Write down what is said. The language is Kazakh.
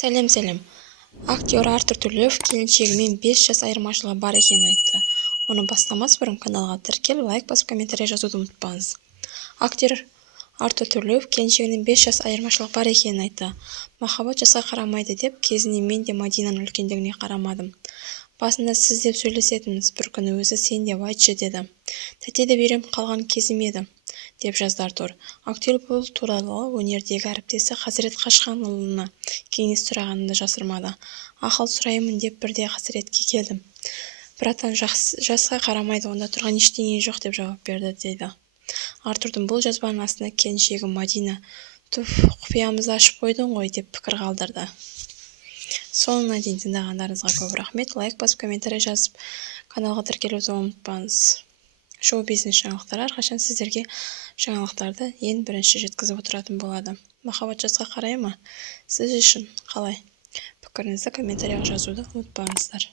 Сәлем. Актер Артур Төлеев келіншегімен 5 жас айырмашылығы бар екенін айтты. Оны бастамас бұрын каналға тіркеліп, лайк басып, комментарий жазуды ұмытпаңыз. Актер Артур Төлеев келіншегінің 5 жас айырмашылығы бар екенін айтты. Махаббат жасқа қарамайды деп, кезінде мен де Мадинаның үлкендігіне қарамадым. Басында сіз деп сөйлесетінбіз, бір күні өзі сен деп айтшы деді. Тәте деп үйреніп қалған кезім еді, деп жазды Артур. Актер бұл туралы өнердегі әріптесі Хазірет Қашқанұлына кеңес сұрағанында жасырмады. Ақыл сұраймын деп бірде Хазіретке келдім. Братан жасқа қарамайды, онда тұрған ештеңе жоқ деп жауап берді, дейді. Артурдың бұл жазбаның астына келіншегі Мадина құпиямызды ашып қойдың ғой деп пікір қалдырды. Соңына дейін тыңдағандарыңызға көп рахмет. Лайк басып, комментарий жазып, каналға тіркелуді ұмытпаңыз. Шоу-бизнес жаңалықтары әрқашан сіздерге жаңалықтарды ең бірінші жеткізіп отыратын болады. Махаббат жасқа қарай ма? Сіз үшін қалай? Пікіріңізді комментарийға жазуды ұмытпаңыздар.